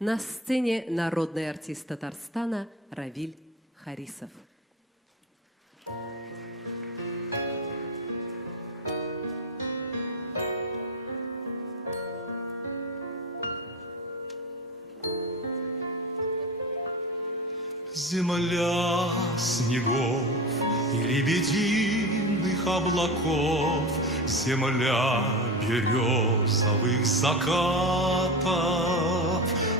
На сцене народный артист Татарстана Равиль Харисов. Земля снегов и лебединых облаков, земля березовых закатов,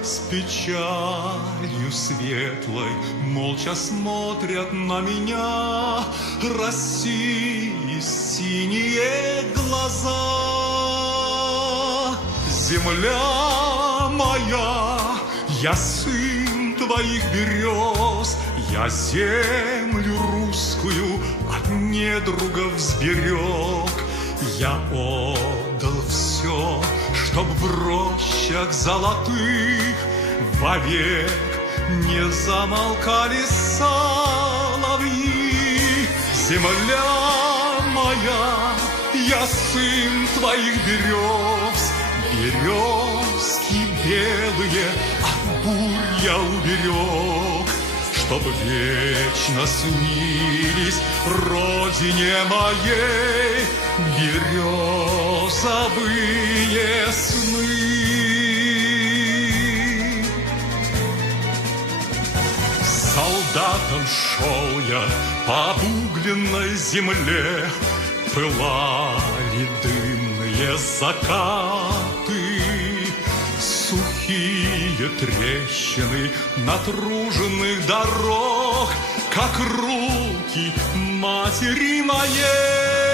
с печалью светлой молча смотрят на меня России синие глаза. Земля моя, я сын твоих берез, я землю русскую от недругов сберег. Я отдал все, чтоб в рощах золотых вовек не замолкали соловьи. Земля моя, я сын твоих берез, березки белые от бурь я уберег, чтоб вечно снились родине моей березовые сны. Солдатом шел я по обугленной земле, пылали дымные закаты, сухие трещины натруженных дорог, как руки матери моей.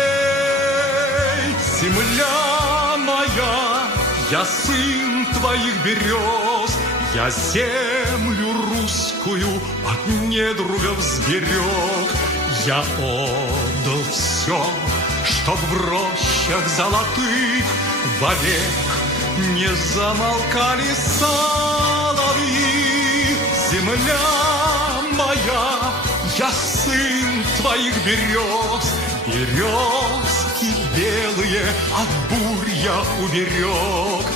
Земля моя, я сын твоих берез, я землю русскую от недругов сберег. Я отдал все, чтоб в рощах золотых вовек не замолкали соловьи. Земля моя, я сын твоих берез, березки белые от бурь я уберег,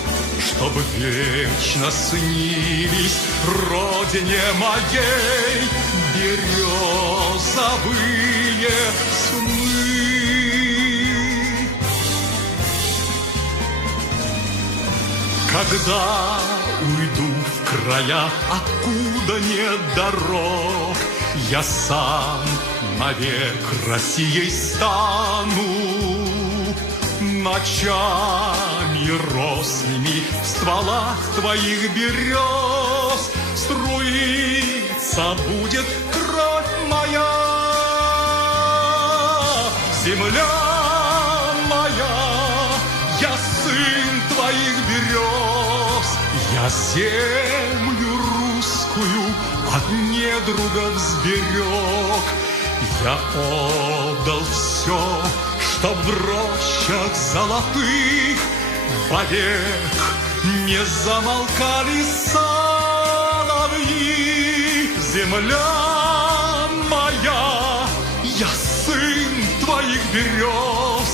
чтобы вечно снились родине моей березовые сны. Когда уйду в края, откуда нет дорог, я сам навек Россией стану. Ночами рослыми в стволах твоих берез струиться будет кровь моя. Земля моя, я сын твоих берез, я землю русскую от недругов сберег. Я отдал все, чтоб в рощах золотых вовек не замолкали соловьи. Земля моя, я сын твоих берез,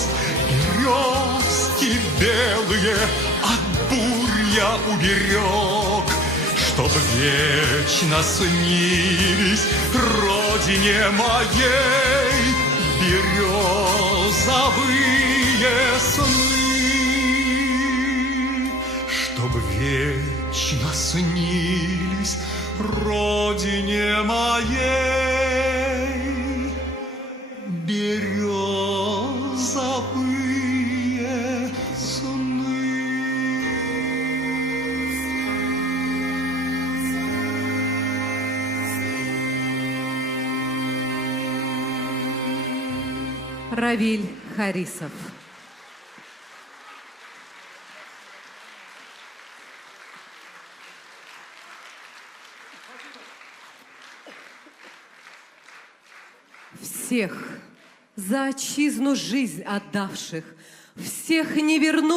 березки белые от бурь я уберег, чтоб вечно снились родине моей березовые сны, чтоб вечно снились родине моей березовые сны. Равиль Харисов. Всех за отчизну жизнь отдавших, всех не вернувших,